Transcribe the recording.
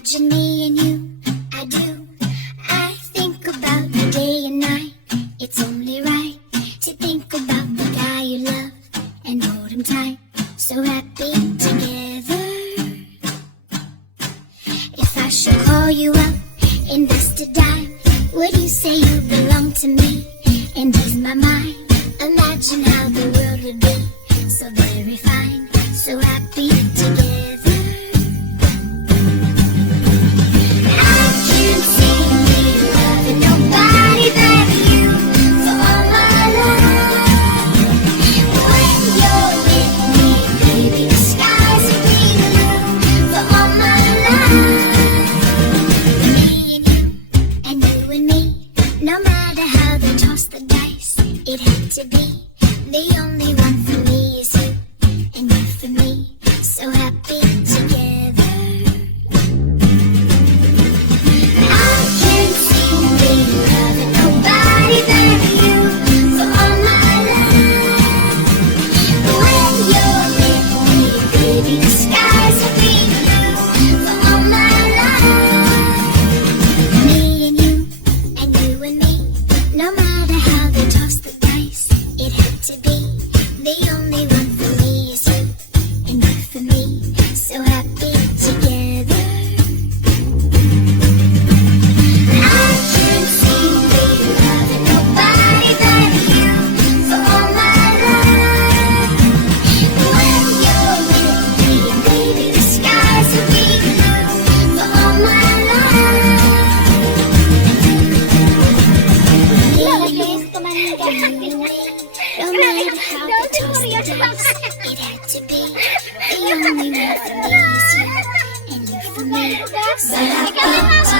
Imagine me and you, I do. I think about you day and night. It's only right to think about the guy you love and hold him tight. So happy together. If I should call you up, invest a dime, would you say you belong to me and ease my mind? Imagine how the world would be so very fine, so happy together. I can't see me loving nobody but you for all my life. When you're with me, baby, the skies will be blue for all my life. Me and you, and you and me, no matter how they toss the dice, it had to be. The only one for me is you, and you for me, so happy together. I can't see me loving nobody but you for all my life. When you're with me, baby, the skies will be blue for all my life. Me and you and me, no matter how they toss the dice, it had to be. The only one for me is you, and you for me, so happy together. I can't see me loving nobody but you for all my life. When you're with me, baby, the skies will be blue for all my life. No matter how they toss the dice, it had to be. The only one for me is you, and you for me, so happy together.